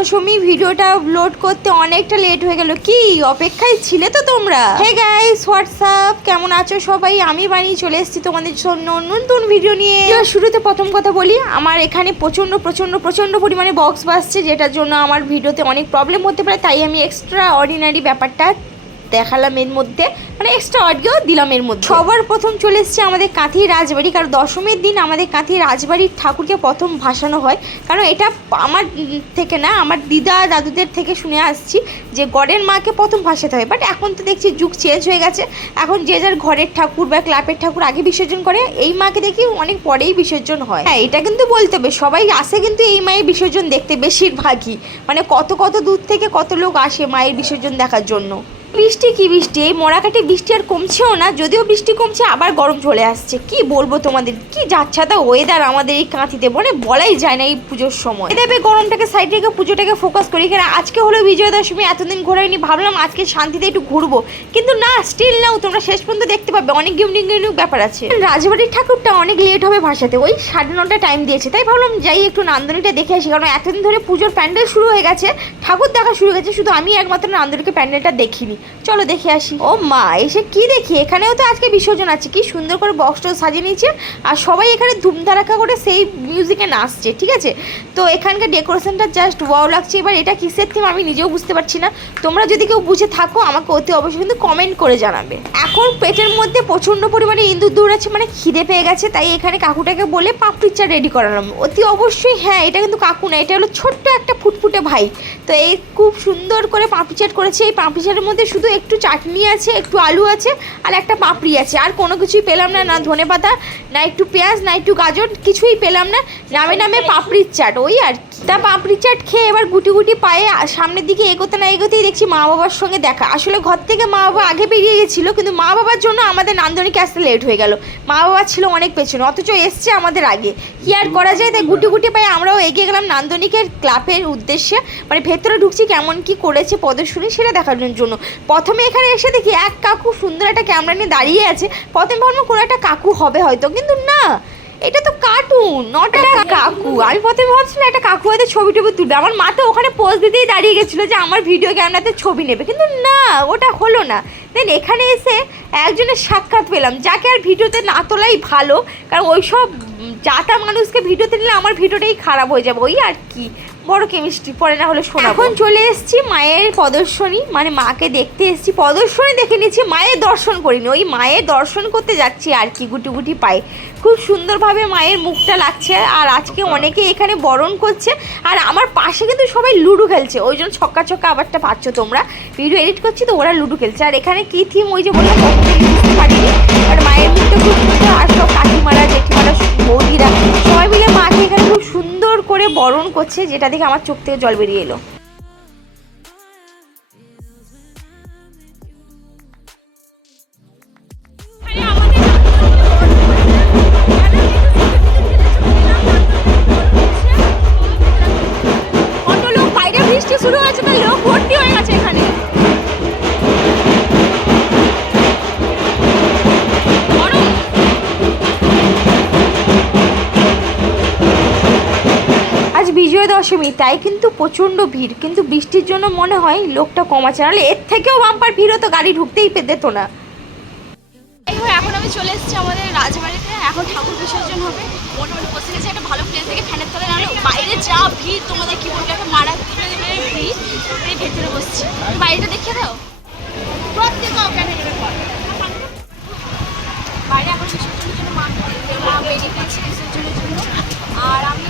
দশমী ভিডিওটা আপলোড করতে অনেকটা লেট হয়ে গেল। কি, অপেক্ষায় ছিলে তো তোমরা? হে গাইস হোয়াটসঅ্যাপ কেমন আছো সবাই? আমি বানিয়ে চলে এসেছি তোমাদের জন্য নতুন ভিডিও নিয়ে। শুরুতে প্রথম কথা বলি, আমার এখানে প্রচণ্ড প্রচণ্ড প্রচণ্ড পরিমাণে বক্স বাসছে যেটার জন্য আমার ভিডিওতে অনেক প্রবলেম হতে পারে, তাই আমি এক্সট্রা অর্ডিনারি ব্যাপারটা দেখালাম এর মধ্যে মানে এক্সট্রা অডিও দিলাম এর মধ্যে। সবার প্রথম চলে এসছে আমাদের কাঁথি রাজবাড়ি কারণ দশমীর দিন আমাদের কাঁথি রাজবাড়ির ঠাকুরকে প্রথম ভাসানো হয়। কারণ এটা আমার থেকে না আমার দিদা দাদুদের থেকে শুনে আসছি যে গড়ের মাকে প্রথম ভাসাতে হয়। বাট এখন তো দেখছি যুগ চেঞ্জ হয়ে গেছে। এখন যে যার ঘরের ঠাকুর বা ক্লাবের ঠাকুর আগে বিসর্জন করে এই মাকে দেখি অনেক পরেই বিসর্জন হয়। হ্যাঁ এটা কিন্তু বলতে হবে সবাই আসে কিন্তু এই মায়ের বিসর্জন দেখতে বেশিরভাগই। মানে কত কত দূর থেকে কত লোক আসে মায়ের বিসর্জন দেখার জন্য। বৃষ্টি কি বৃষ্টি? এই মরাকাটে বৃষ্টি আর কমছেও না, যদিও বৃষ্টি কমছে, আবার গরম চলে আসছে। কি বলব তোমাদের? কি যাচ্ছাতা ওয়েদার আমাদের এই কাঁথিতে? মানে বলাই যায় না এই পুজোর সময়। দেবে গরমটাকে সাইড রেখে পুজোটাকে ফোকাস করি। এখানে আজকে হলো বিজয়া দশমী এতদিন ঘোরাইনি, ভাবলাম আজকে শান্তিতে একটু ঘুরবো। কিন্তু না স্টিল নাও, তোমরা শেষ পর্যন্ত দেখতে পাবে। অনেক গিউনিক গিউনিক ব্যাপার আছে। রাজবাড়ির ঠাকুরটা অনেক লেট হবে ভাসাতে ওই সাড়ে নটা টাইম দিয়েছে। তাই ভাবলাম যাই একটু নান্দনীটা দেখে আসি, কারণ এতদিন ধরে পুজোর প্যান্ডেল শুরু হয়ে গেছে, ঠাকুর দেখা শুরু হয়ে গেছে, শুধু আমি একমাত্র নান্দনীকে প্যান্ডেলটা দেখিনি। চলো দেখে আসি। ও মা, এসে কি দেখি? এখানেও তো আজকে বিসর্জন আছে। কি সুন্দর করে বক্সটা সাজিয়ে নিয়েছে। আর সবাই এখানে ধুমধারাক্কা করে সেই মিউজিকে নাচছে, ঠিক আছে? তো এখানকার ডেকোরেশনটা জাস্ট ওয়াও লাগছে। এবার এটা কিসের থিম আমি নিজেও বুঝতে পারছি না। তোমরা যদি কেউ বুঝে থাকো, আমাকে অতি অবশ্যই কিন্তু কমেন্ট করে জানাবে। এখন পেটের মধ্যে প্রচণ্ড পরিমাণে ইঁদুর আছে মানে খিদে পেয়ে গেছে। তাই এখানে কাকুটাকে বলে পাপড়ির চা রেডি করালাম। অতি অবশ্যই হ্যাঁ এটা কিন্তু কাকু না, এটা হলো ছোট্ট একটা ফুটফুটে ভাই। তো এই খুব সুন্দর করে পাপড়ি চাট করেছে। এই পাপড়ি চাটের মধ্যে শুধু একটু চাটনি আছে, একটু আলু আছে আর একটা পাপড়ি আছে। আর কোনো কিছুই পেলাম না না ধনে পাতা না একটু পেঁয়াজ, না একটু গাজর, কিছুই পেলাম না। নামে নামে পাপড়ির চাট, ওই আর কি। তা পাপড়ি চাট খেয়ে এবার গুটি গুটি পায়ে সামনের দিকে এগোতে না এগোতেই দেখছি মা বাবার সঙ্গে দেখা। আসলে ঘর থেকে মা বাবা আগে বেরিয়ে গেছিল, কিন্তু মা বাবার জন্য আমাদের নান্দনিকে আসতে লেট হয়ে গেল। মা বাবা ছিল অনেক পেছনে, অথচ এসছে আমাদের আগে। কি আর করা যায়? তাই গুটি গুটি পায়ে আমরাও এগিয়ে গেলাম নান্দনিকের ক্লাবের উদ্দেশ্যে। মানে ভেতরে ঢুকছি কেমন কি করেছে প্রদর্শনী সেটা দেখানোর জন্য। প্রথমে এখানে এসে দেখি এক কাকু সুন্দর একটা ক্যামেরা নিয়ে দাঁড়িয়ে আছে। প্রথম ভাবলাম, কোনো একটা কাকু হবে হয়তো। কিন্তু না! এটা তো কার্টুন নট একটা কাকু। আমি প্রথমে ভাবছিলাম একটা কাকু হয়তো ছবি টবি তুলবে। আমার মা তো ওখানে পোজ দিতেই দাঁড়িয়ে গেছিল যে আমার ভিডিও ক্যামেরাতে ছবি নেবে। কিন্তু না ওটা হলো না। দেন এখানে এসে একজনের সাক্ষাৎ পেলাম যাকে আর ভিডিওতে না তোলাই ভালো। কারণ ওই সব যাতা মানুষকে ভিডিওতে নিলে আমার ভিডিওটাই খারাপ হয়ে যাবে। ওই আর কি। বড় কেমিস্ট্রি পরে না হলে শোনা এখন চলে এসেছি মায়ের প্রদর্শনী মানে মাকে দেখতে এসেছি। প্রদর্শনী দেখে নিয়েছি মায়ের দর্শন করিনি। ওই মায়ের দর্শন করতে যাচ্ছি আর কি গুটি গুটি পায়ে। খুব সুন্দরভাবে মায়ের মুখটা লাগছে আর আজকে অনেকে এখানে বরণ করছে। আর আমার পাশে কিন্তু সবাই লুডো খেলছে। ওই জন্য ছক্কা ছক্কা আবারটা পাচ্ছ তোমরা। ভিডিও এডিট করছি তো ওরা লুডো খেলছে। আর এখানে কী থিম ওই যে বললাম বুঝতে পারিনি আর মায়ের মুখটা খুব সুন্দর। আর সব কাকিমারা জেঠিমারা বৌদিরা সবাই মিলে মাকে এখানে খুব করে বরণ করছে যেটা দেখে আমার চোখ থেকে জল বেরিয়ে এলো। দশমী, তাই কিন্তু প্রচণ্ড ভিড়। কিন্তু বৃষ্টির জন্য মনে হয় লোকটা কমাচ্ছে নাহলে এর থেকেও বাম্পার ভিড় হতো, গাড়ি ঢুকতেই পেতে তো না। এখন আমি চলে এসেছি আমাদের রাজবাড়িতে। এখন ঠাকুর বিসর্জন হবে। মোটামুটি বসে গেছে একটা ভালো প্লেস থেকে ফ্যানের তলে নাহলে বাইরে যা ভিড়, তোমাদের কি বলব? একটা মারাত্মক ভিড়। ভেতরে বসছি। বাইরেটা দেখে দাও। বাইরে এখন জন্য বিসর্জনের জন্য। আর আমি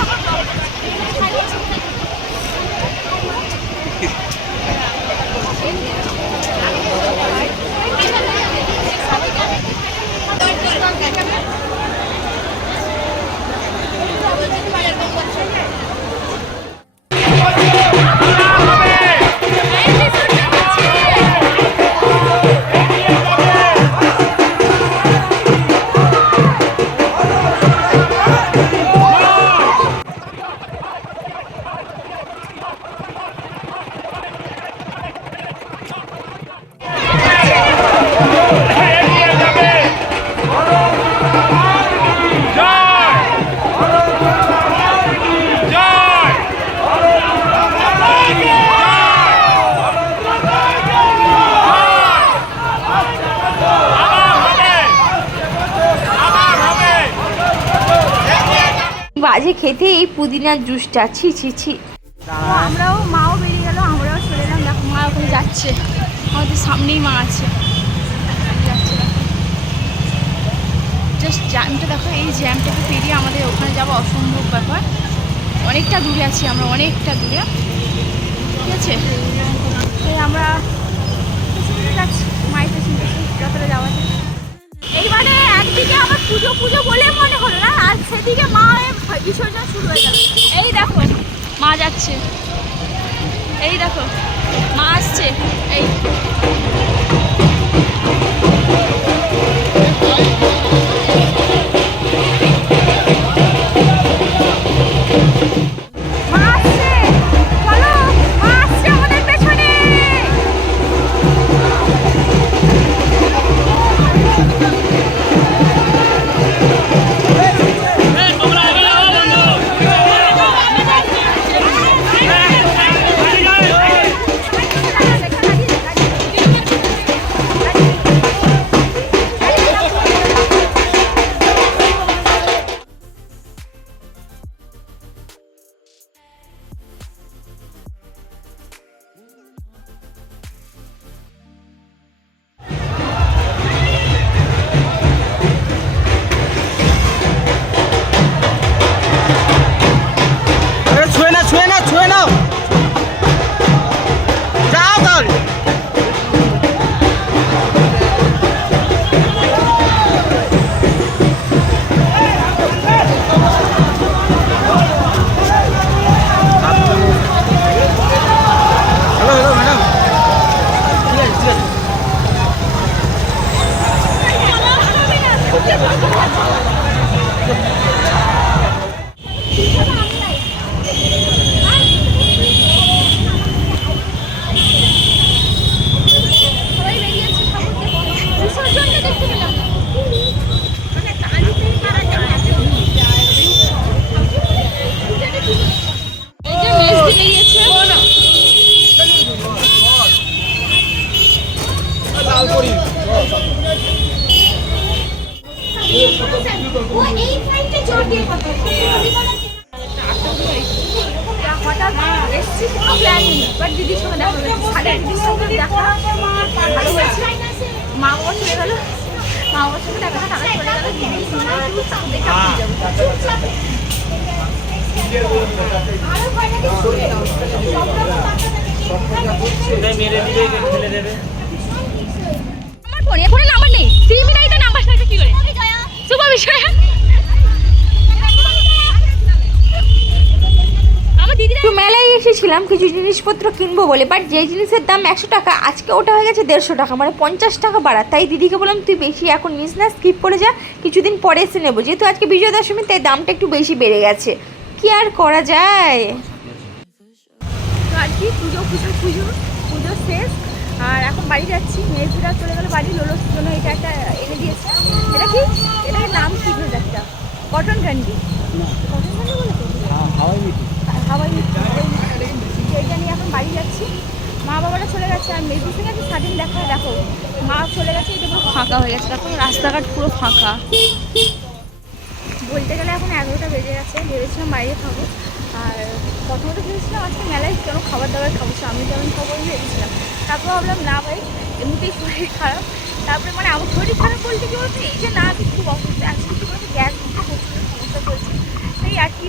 পুদিনার জুসটা, ছি ছি ছি। আমরাও, মাও বেরিয়ে গেল, আমরাও চলে এলাম। দেখো, মা ওখানে যাচ্ছে। আমাদের সামনেই মা আছে। জাস্ট জ্যামটা দেখো, এই জ্যামটাকে পেরিয়ে আমাদের ওখানে যাওয়া অসম্ভব ব্যাপার। অনেকটা দূরে আছি আমরা, অনেকটা দূরে। ঠিক আছে? আমরা যাচ্ছি, মায়ের যতটা যাওয়া যায়। এইবারে একদিকে আবার পুজো পুজো বলে মনে হলো না, আর সেদিকে মা বিসর্জন শুরু হয়ে গেল। এই দেখো, মা যাচ্ছে। এই দেখো, মা আসছে। এই। এসছি কোনো প্ল্যান নেই। বাট দিদির সঙ্গে দেখা হয়েছে সাড়ে দিদির সঙ্গে দেখা ভালো হয়েছে মা বাবা চলে গেল মা বাবার সঙ্গে দেখা তারা চলে গেল দিদির সঙ্গে দেখে আমার ফোনে ফোনে নাম্বার নেই। সিমই নাই মেলায় কিছু জিনিসপত্র কিনবো বলে বাট যে জিনিসের দাম একশো টাকা আজকে ওটা হয়ে গেছে দেড়শো টাকা মানে পঞ্চাশ টাকা বাড়া। তাই দিদিকে বললাম তুই বেশি এখন নিস না স্কিপ করে যা কিছুদিন পরে এসে নেব। যেহেতু আজকে বিজয় দশমী তাই দামটা একটু বেশি বেড়ে গেছে। কি আর করা যায়? আর কি পুজো পুজো পুজো পুজো শেষ। আর এখন বাড়ি যাচ্ছি মেয়েরা চলে গেল বাড়ি লোলোর জন্য এটা একটা এনে দিয়েছে। এটা কি? এটার নাম কি ভেজ একটা কটন ক্যান্ডি কটন ক্যান্ডি বলে তো? হাওয়াই মিটি হাওয়াই মিষ্টি এইটা নিয়ে এখন বাড়ি যাচ্ছি। মা বাবারা চলে গেছে আর মেয়েদের সঙ্গে একটা স্বাধীন দেখা দেখো। মা চলে গেছে এটা পুরো ফাঁকা হয়ে গেছে। এখন রাস্তাঘাট পুরো ফাঁকা। বলতে গেলে এখন এগারোটা বেজে গেছে, ভেবেছিলাম বাইরে খাব। আর প্রথমত ভেবেছিলাম আজকে মেলায় কেন খাবার দাবার খাব আমি যেমন খাব ভেবেছিলাম। তারপর ভাবলাম, না ভাই, এমনিতেই শরীর খারাপ। তারপরে মানে আমার শরীর খারাপ বলতে কি বলতে, এই যে না, আমি খুব অসুস্থ, আজকে কি বলতে, গ্যাস সমস্যা চলছে। সেই আর কি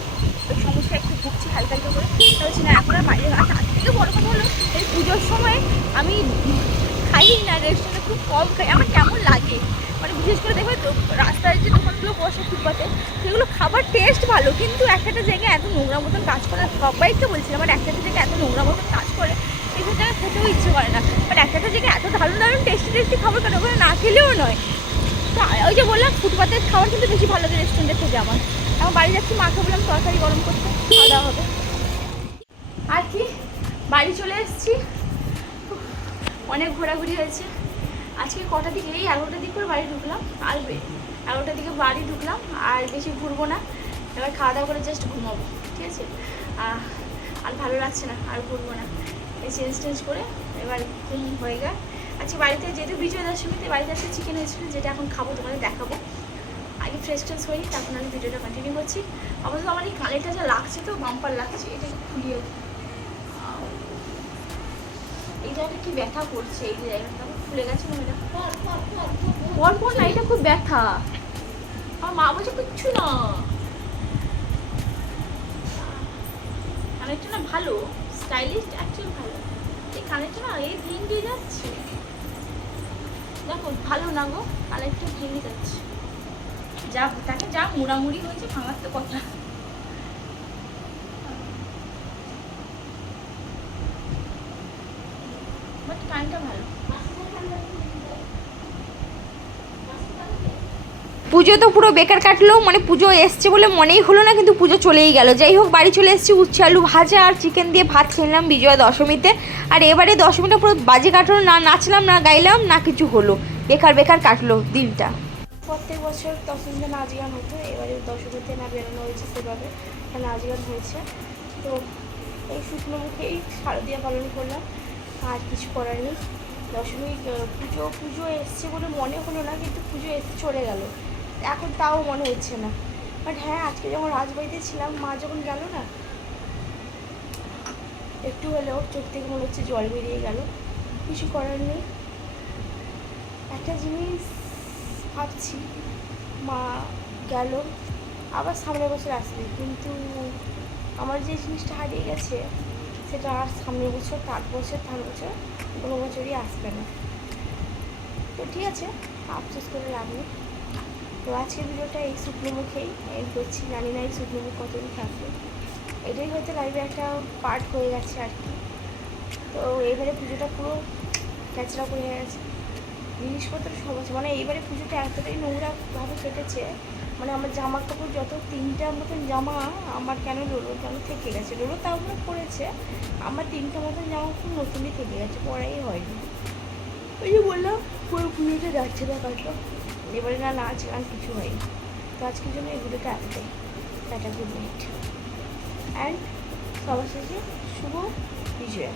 ওই একটু ভুগছি হালকা হালকা করে। তো বলছি না এখন আর বাইরে আর তার বড় কথা হলো, এই পুজোর সময় আমি খাই না, রেস্টুরেন্টে খুব কম খাই। আমার কেমন লাগে? মানে বিশেষ করে দেখবে রাস্তায় যে দোকানগুলো বসে ফুটপাতে, সেগুলো খাবার টেস্ট ভালো, কিন্তু একটা জায়গায় এত নোংরা মতন কাজ করে সবাইকে বলছিলাম বাট একটা জায়গায় এত নোংরা মতন কাজ করে এইসব জায়গায় খেতেও ইচ্ছে করে না। বাট একটা জায়গায় এত দারুণ দারুণ টেস্টি টেস্টি খাবার কেন ওখানে না খেলেও নয়। তো ওই যে বললাম, ফুটপাতের খাবার কিন্তু বেশি ভালো লাগে রেস্টুরেন্টের থেকে আমার। এখন বাড়ি যাচ্ছি, মাকে বললাম তরকারি গরম করতে, খাওয়া দাওয়া হবে। আর কি? বাড়ি চলে এসেছি। অনেক ঘোরাঘুরি হয়েছে। আজকে কটা দিকে? এই এগারোটার দিক করে বাড়ি ঢুকলাম, আর এগারোটার দিকে বাড়ি ঢুকলাম, আর বেশি ঘুরবো না। এবার খাওয়া দাওয়া করে জাস্ট ঘুমাবো, ঠিক আছে? আর ভালো লাগছে না, আর ঘুরবো না। এই চেঞ্জ টেঞ্জ করে এবার ঘুম হয়ে গেল। আজকে বাড়িতে যেহেতু বিজয় দশমীতে বাড়িতে একটা চিকেন হয়েছিল, যেটা এখন খাব, তোমাদের দেখাবো। ফ্রেশ ট্রেশ হই তখন আমি ভিডিওটা কন্টিনিউ করছি। অবশ্য আমার এই কানেরটা যা লাগছে তো বাম্পার লাগছে এটা খুলিয়ে জায়গাটা কি ব্যথা করছে এই জায়গাটা ফুলে গেছে না এটা পর পর না এটা খুব ব্যথা। আমার মা বলছে কিচ্ছু না। কানেরটা না ভালো স্টাইলিশ অ্যাকচুয়ালি ভালো। এই কানেরটা না এই ভেঙে যাচ্ছে। দেখো ভালো না গো কানেরটা ভেঙে যাচ্ছে। যা, তাকে যা মুড়ামুড়ি হয়েছে, ভাঙার তো কথা। পুজো তো পুরো বেকার কাটলো মানে পুজো এসছে বলে মনেই হলো না, কিন্তু পুজো চলেই গেল। যাই হোক, বাড়ি চলে এসেছি, উচ্ছে আলু ভাজা আর চিকেন দিয়ে ভাত খেলাম বিজয়া দশমীতে। আর এবারে দশমীটা পুরো বাজে কাটলো না, নাচলাম না, গাইলাম, না কিছু হলো। বেকার বেকার কাটলো দিনটা। প্রত্যেক বছর দশমীতে নাচ গান হতো এবারে দশমীতে না বেরোনো হয়েছে সেভাবে গান হয়েছে? তো এই শুকনো মুখেই শারদীয়া পালন করলাম, আর কিছু করার নেই। দশমী পুজো পুজো এসছে বলে মনে হলো না, কিন্তু পুজো এসে চলে গেল। এখন তাও মনে হচ্ছে না। বাট হ্যাঁ আজকে যখন রাজবাড়িতে ছিলাম, মা যখন গেল না, একটু হলেও চোখ থেকে মনে হচ্ছে জল বেরিয়ে গেল। কিছু করার নেই। একটা জিনিস ভাবছি, মা গেল। আবার সামনের বছর আসবে, কিন্তু আমার যে জিনিসটা হারিয়ে গেছে, সেটা আর সামনের বছর, তার বছর তার বছর, কোনো বছরই আসবে না। তো ঠিক আছে, আফসোস করে লাভ নেই। তো আজকের ভিডিওটা এই শুকনো মুখেই এন্ড করছি, জানি না এই শুকনো মুখ কতদিন থাকবে। এটাই হয়তো লাইভে একটা পার্ট হয়ে গেছে আর কি। তো এবারে পুজোটা পুরো ক্যাচরা করে গেছে। জিনিসপত্র সব আছে। মানে এইবারে পুজোটা এতটাই নোংরাভাবে কেটেছে মানে আমার জামা কাপড় যত তিনটার মতন জামা আমার কেন রোলো কেন থেকে গেছে? রোলো তাও আমরা পড়েছে, আমার তিনটা মতন জামা খুব নতুনই থেকে গেছে পরাই হয়নি। ওই যে বললাম, পুরো পুজোটা যাচ্ছে না কাটলো এবারে না নাচ গান কিছু হয়নি। তো আজকের জন্য ভিডিওটা এতটাই টাটা গুড নাইট অ্যান্ড সবার শেষে শুভ বিজয়া।